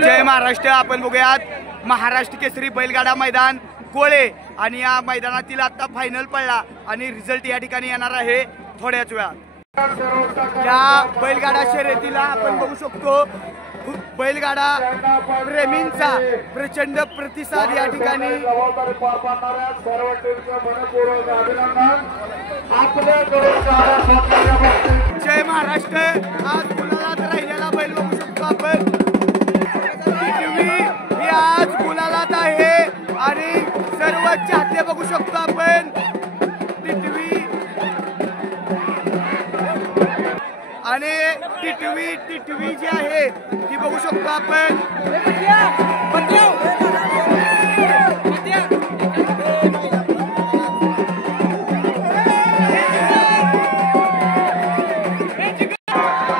जय महाराष्ट्र. आपण बघूयात महाराष्ट्र केसरी बैलगाडा मैदान कोळे आणि या मैदानातील आता फायनल पडला आणि रिझल्ट या ठिकाणी येणार आहे थोड्याच वेळात. या बैलगाडा शर्यतीला आपण बघू शकतो बैलगाडा प्रेमींचा प्रचंड प्रतिसाद या ठिकाणी. जय महाराष्ट्र. आज गुलालात राहिलेला बैल बघू शकतो आपण. ही आज गुलालात आहे आणि सर्व चाहते बघू शकतो आपण. आणि टिटवी जी आहे ती बघू शकतो आपण.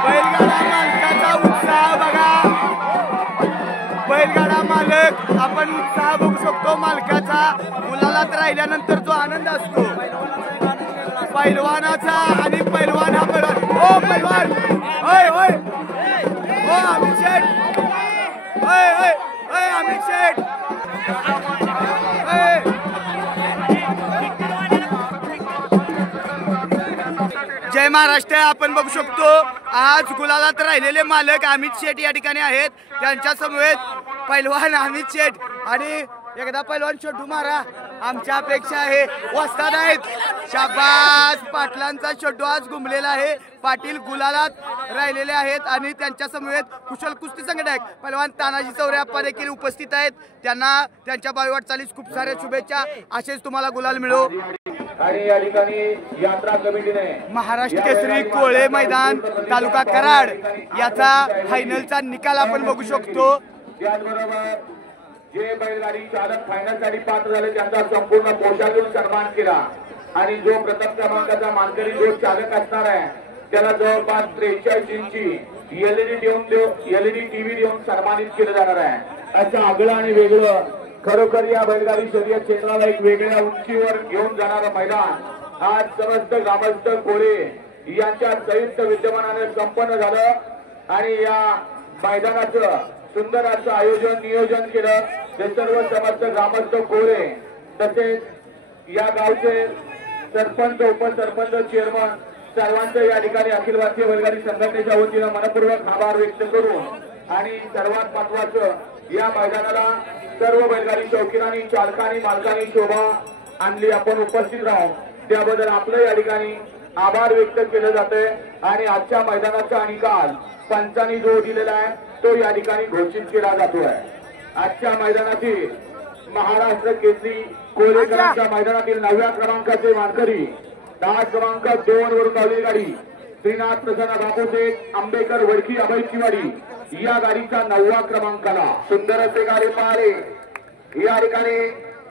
बैलगाडा मालकाचा उत्साह बघा. बैलगाडा मालक आपण उत्साह बघू शकतो मालकाचा. गुलालात राहिल्यानंतर जो आनंद असतो पैलवानाचा. आणि पैलवान हा हो पैलवान होय होय हो अमित शेठ होय होय होय अमित शेठ. जय महाराष्ट्र. आपण बघू शकतो आज गुलालात राहिलेले मालक अमित शेठ या ठिकाणी आहेत. त्यांच्या समवेत पैलवान अमित शेठ. आणि एकदा पैलवान छोटू मारा. आमच्या अपेक्षा आहे वस्ताद आहेत. शाबास. पाटलांचा छोटू आज घुमलेला आहे. पाटील गुलालात राहिलेले आहेत आणि त्यांच्या समवेत कुशल कुस्ती संघटक पैलवान तानाजी चौरे आप्पा देखील उपस्थित आहेत. त्यांना त्यांच्या भावी वाटचालीस खूप साऱ्या शुभेच्छा. असेच तुम्हाला गुलाल मिळो. आणि या ठिकाणी यात्रा कमिटीने महाराष्ट्र केसरी कोळे मैदान तालुका कराड याचा फायनलचा निकाल आपण बघू शकतो. त्याचबरोबर जे बैलगाडी चालक फायनल साठी पात्र झाले त्यांचा संपूर्ण पोशाख देऊन सन्मान केला. आणि जो प्रथम क्रमांकाचा मानकरी जो चालक असणार आहे त्याला जवळपास 43 इंची एलईडी टीव्ही देऊन सन्मानित केलं जाणार आहे. असं आगळं आणि वेगळं खरोखर या बैलगाडी शर्यत क्षेत्राला एक वेगळ्या उंचीवर घेऊन जाणारं मैदान आज समस्त ग्रामस्थ कोळे यांच्या संयुक्त विद्यमानाने संपन्न झालं. आणि या मैदानाचं सुंदर असं आयोजन नियोजन केलं ते सर्व समस्त ग्रामस्थ कोळे तसेच या गावचे सरपंच उपसरपंच चेअरमन सर्वांचं या ठिकाणी अखिल भारतीय बैलगाडी संघटनेच्या वतीनं मनपूर्वक आभार व्यक्त करून आणि सर्वात महत्वाचं या मैदानाला सर्व बैलगाडी शौकीनांनी चालकांनी मालकांनी शोभा आणली. आपण उपस्थित राहू त्याबद्दल आपलं या ठिकाणी आभार व्यक्त केलं जातंय. आणि आजच्या मैदानाचा निकाल पंचांनी जो दिलेला आहे तो या ठिकाणी घोषित केला जातोय. आजच्या मैदानातील महाराष्ट्र केसरी कोळेकरांच्या मैदानातील 9व्या क्रमांकाचे मानकरी 10 क्रमांक 2 वरून धावलेली गाडी श्रीनाथ प्रसन्न बापूशेठ आंबेकर वडकी अभयचीवाडी या गाडीचा 9व्या क्रमांकाला सुंदर असे गाडी पाहिले. या ठिकाणी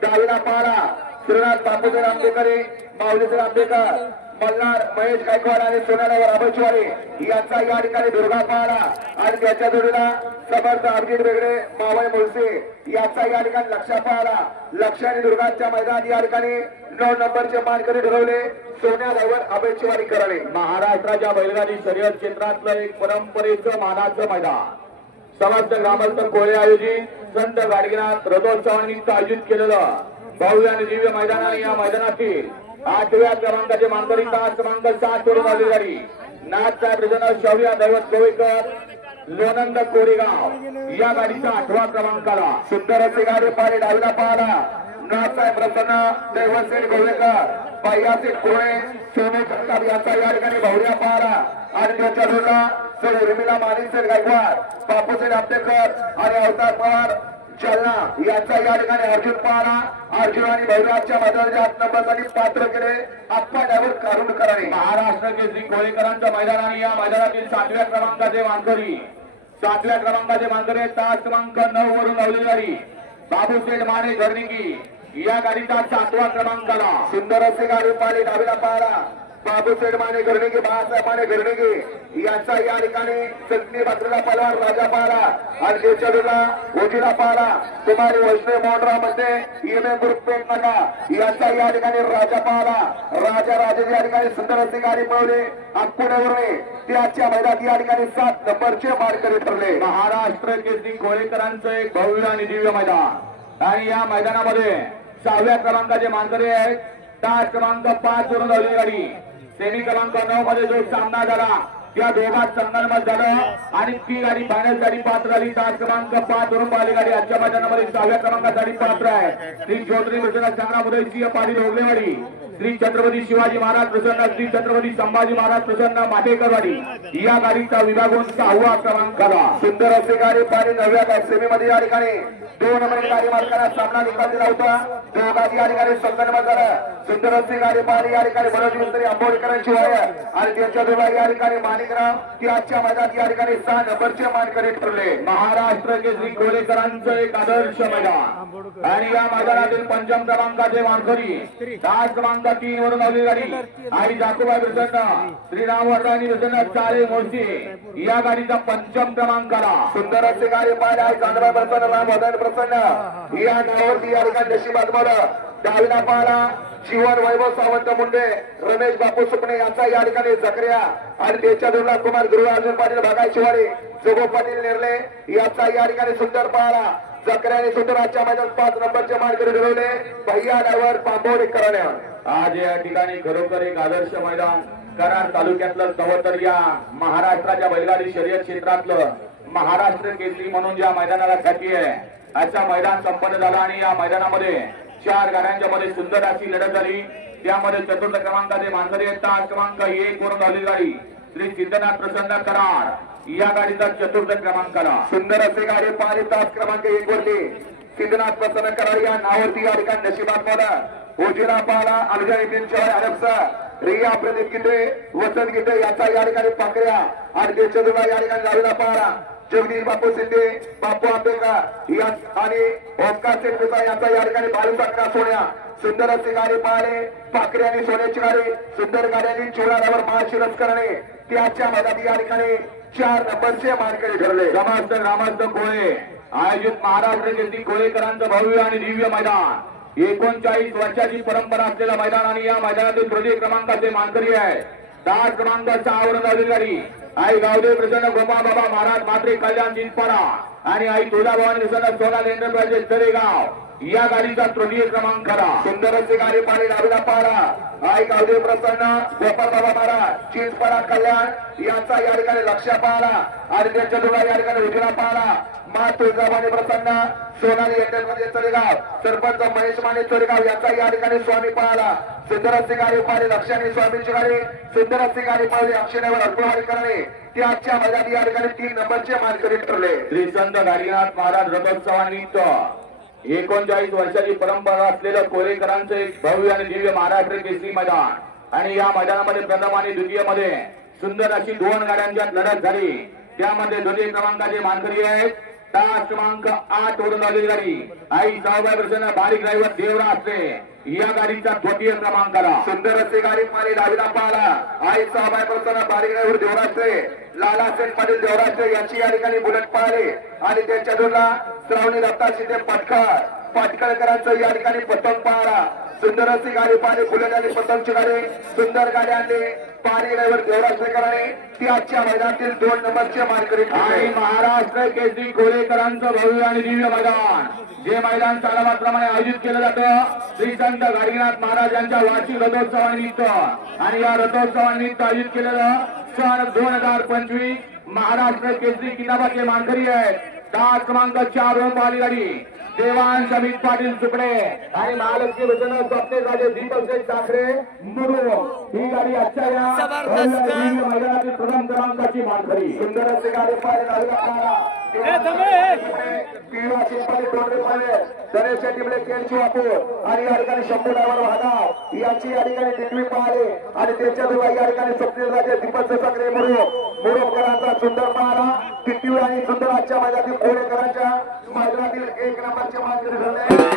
डावीला पाहला श्रीनाथ बापूशेठ आंबेकर माऊलीसर आंबेकर मल्हार महेश गायकवाड आणि सोनारावर अभयचीवाडी यांचा या ठिकाणी दुर्गा पाहला. आणि त्याच्या जोडीला समर्थ अभिजित वेगळे मावळ मुळसे याचा या ठिकाणी लक्ष पाहला. लक्ष आणि दुर्गाच्या मैदानात या ठिकाणी 9 नंबरचे मानकरी ठरवले सोन्यावर अभयचीवाडी कराले. महाराष्ट्राच्या बैलगाडी शर्यत क्षेत्रातलं एक परंपरेचं मानाचं मैदान समस्त ग्रामस्थ कोळे आयोजित संत गाडगेनाथ रथोत्सवानिमित्त आयोजित केलेलं भव्य आणि दिव्य मैदानाने या मैदानातील 8व्या क्रमांकाचे मानकरी 10 क्रमांक 7 वरून आलेली गाडी नाथसाहेब रिजनल शौर्य दैवत गोवेकर लोणंद कोरेगाव या गाडीचा 8व्या क्रमांकाला सुंदर असे गाडी पाहिले. डावीला पाहला नाथसाहेब प्रसन्न दैवतसेठ गोवेकर पायाचे कोळे सोने जगताप याचा या ठिकाणी भवऱ्या पाहला. आणि त्याच्या जोडला सर उर्मिला मानेसर गायकवाड बापूसेठ आंबेकर आणि अवतार पवार जालना यांचा या ठिकाणी अर्जुन पाहला. अर्जुन आणि भैरवाच्या मैदानाच्या 8 नंबरसाठी पात्र केले आप्पा ड्रायव्हर कारुंड करावे. महाराष्ट्र केसरी कोळेकरांच्या मैदानाने या मैदानातील 7व्या क्रमांकाचे मानकरी 7व्या क्रमांकाचे मानकरी आहेत तास क्रमांक 9 वरून लावलेली गाडी बाबूशेठ माने घरणिकी या गाडीचा 7वा क्रमांकाला सुंदर असे गाडी पाली डावीला पाहायला बाबूशेठ माने घरणिकी बाळासाहेब माने घरणिकी यांचा या ठिकाणी संधी बाजूला पलवार राजा पाहायला आणि देशा उजीला पाहायला तुम्हाला वैष्णव मोहनराव मध्ये ईएमए ग्रुप पेट नका यांचा या ठिकाणी राजा पाहायला राजा राजे या ठिकाणी सुंदर असे गाडी पळवले अक्कुडेवरणे ते आजच्या मैदानात या ठिकाणी 7 नंबरचे मानकरी ठरले महाराष्ट्र केसरी कोळेकरांचं एक भव्य आणि दिव्य मैदान आणि या मैदानामध्ये 6व्या क्रमांकाचे मानकरी आहेत तास क्रमांक 5 वरून लावलेली गाडी सेमी क्रमांक 9 मध्ये जो सामना झाला त्या दोघात संगणमत झालं आणि ती गाडी फायनल साठी पात्र झाली तास क्रमांक 5 वरून पाहिली गाडी आजच्या मैदानामध्ये 6व्या क्रमांकासाठी पात्र आहे श्री चौधरी मिश्रा संग्राम उदयसिंह पाटील ओगलेवाडी श्री छत्रपती शिवाजी महाराज प्रसन्न श्री छत्रपती संभाजी महाराज प्रसन्न माटेकरवाडी या गाडीचा विभागून 6वा क्रमांकाला सुंदर असे गाडी पाहिली 9व्या सेमी मध्ये या ठिकाणी 2 नंबर गाडी मालकांना सामना निकाल दिला होता दोघांची या ठिकाणी संगणमत झालं सुंदर असे गाडी पाहिली या ठिकाणी मनोज मिस्त्री आंबोलीकरांची वाय आणि त्यांच्या दोघा या ठिकाणी माणिकराव की आजच्या मैदानात या ठिकाणी 6 नंबरचे मानकरी ठरले महाराष्ट्र केसरी कोळेकरांचं एक आदर्श मैदान आणि या मैदानातील 5म क्रमांकाचे मानकरी तास क्रमांक 3 वरून लावलेली गाडी आई जाकुबाई प्रसन्न श्रीराम वर्धानी प्रसन्न चाळे मोर्शी या गाडीचा 5म क्रमांकाला सुंदर असे गाडी पाहिली आई चांदबाई प्रसन्न राम वर्धानी प्रसन्न या नावावरती या ठिकाणी नशीबात मोड डावीला पाहिला जीवन वैभव सावंत मुंडे रमेश बापू सुपणे यांचा या ठिकाणी जकरिया आणि त्याच्या दोनला कुमार गुरु अर्जुन पाटील भागायशिवारी जोगो पाटील निर्ले यांचा या ठिकाणी सुंदर पाहिला जकरियाने सुंदर आजच्या मैदानात 5 नंबरचे मानकरी ठरवले भैया ड्रायव्हर पांबोडे करण्या आज या ठिकाणी खरोखर एक आदर्श मैदान कराड तालुक्यातलं चवतर या महाराष्ट्राच्या बैलगाडी शर्यत क्षेत्रातलं महाराष्ट्र केसरी म्हणून ज्या मैदानाला ख्याती आहे असं मैदान संपन्न झालं आणि या मैदानामध्ये 4 गाड्यांच्या मध्ये सुंदर अशी लढत झाली त्यामध्ये 4th क्रमांकाचे मानकरी आहेत तास क्रमांक 1 वरून लावलेली गाडी श्री सिद्धनाथ प्रसन्न कराड या गाडीचा 4th क्रमांकाला सुंदर असे गाडी पाहिली तास क्रमांक 1 वरती सिद्धनाथ प्रसन्न कराड या नावावरती या ठिकाणी नशिबात मोडा उजिरा पाला अर्जुन नितीन अरबसा रिया प्रदीप गिते वसंत गिते याचा या ठिकाणी पाकऱ्या आणि त्याच्या दोघा या ठिकाणी लावला पाला जगदीश बापू शिंदे बापू आंबेडकर आणि ओंकार शेट्टी यांचा या ठिकाणी 22 सोन्या सुंदर असे गाडी पाहिले पाकरी आणि सोन्याची गाडी सुंदर गाड्यांनी चोरावर महाशिरस करणे त्याच्या मैदानात या ठिकाणी 4 नंबरचे मानकरी ठरले समाज रामस्थ कोळे आयोजित महाराष्ट्र केसरी कोळेकरांचं भव्य आणि दिव्य मैदान 39 वर्षाची परंपरा असलेला मैदान आणि या मैदानातील 3rd क्रमांकाचे मानकरी आहे 10 क्रमांक 6 वरून लावलेली गाडी आई गावदेव प्रसन्न गोपाळ बाबा महाराज मात्रे कल्याण जिंतपाडा आणि आई तुळजाभवानी प्रसन्न सोनाल एंटरप्राइजेस तरेगाव या गाडीचा 3rd क्रमांकाला सुंदर अशी गाडी पाहिली डावीला पाहाडा आई गावदेव प्रसन्न गोपाळ बाबा महाराज जिंतपाडा कल्याण यांचा या ठिकाणी लक्ष पाहला आणि त्यांच्या दोघा या ठिकाणी उजळा पाहला मा तुळजाभवानी प्रसन्न सोनाली एंटरप्राइजेस तरेगाव सरपंच महेश माने तरेगाव यांचा या ठिकाणी स्वामी पाहला सुंदर अशी गाडी पाहिली लक्षाने स्वामींची गाडी सुंदर अशी गाडी पाहिली अक्षरेवर अर्पणवाडी करणे ते आजच्या मैदानात या ठिकाणी 3 नंबरचे मानकरी ठरले श्री संत गाडीनाथ महाराज रथोत्सवानिमित्त 39 वर्षाची परंपरा असलेलं कोळेकरांचं एक भव्य आणि दिव्य महाराष्ट्र केसरी मैदान आणि या मैदानामध्ये प्रथम आणि द्वितीय मध्ये सुंदर अशी 2 गाड्यांच्यात लढत झाली त्यामध्ये 2य क्रमांकाचे मानकरी आहेत तास क्रमांक 8 वरून लावलेली गाडी आई सावबाई प्रसन्न बारीक ड्रायव्हर देवरा असले या गाडीचा 2य क्रमांकाला सुंदर असे गाडी पाहिली डावीला पाहिला आई सावबाई प्रसन्न बारीक ड्रायव्हर देवरा असले लाला सेन पाटील देवरा असले यांची या ठिकाणी बुलेट पाहिली आणि त्यांच्या दोनला श्रावणी दत्ता शिंदे पाटकळकरांचं या ठिकाणी पतंग पाहिला सुंदर अशी गाडी पाहिली बुलेट आणि पतंगची गाडी सुंर गाडी आणली पाणी ड्रायव्हर देवरा शेखराने ती आजच्या मैदानातील 2 नंबरचे मानकरी आणि महाराष्ट्र केसरी कोळेकरांचं भव्य आणि दिव्य मैदान जे मैदान सालाबादप्रमाणे आयोजित केलं जातं श्री संत गाडीनाथ महाराज यांच्या वार्षिक रथोत्सवानिमित्त आणि या रथोत्सवानिमित्त आयोजित केलेलं सन 2025 महाराष्ट्र केसरी किताबाचे मानकरी आहेत तास क्रमांक 4 वर पाहिली गाडी देवांश अमित पाटील सुकडे आणि महालक्ष्मी वचन स्वप्ने राजे दीपक शेठ ठाकरे मुरुम ही गाडी आजच्या या जबरदस्त. मैदानातील प्रथम क्रमांकाची मानकरी सुंदर असे गाडी पाहिजे गणेश टीमले केळची वापर आणि या ठिकाणी शंभू ड्रायव्हर वाहनाव याची या ठिकाणी टिटवी पाहिले आणि त्याच्या दोघा या ठिकाणी स्वप्नील राजे दीपक ठाकरे मुरुमकरांचा सुंदर पाहणा टिटवी आणि सुंदर आजच्या मैदानातील कोळेकरांच्या मैदानातील 1 नंबरचे मानकरी झाले.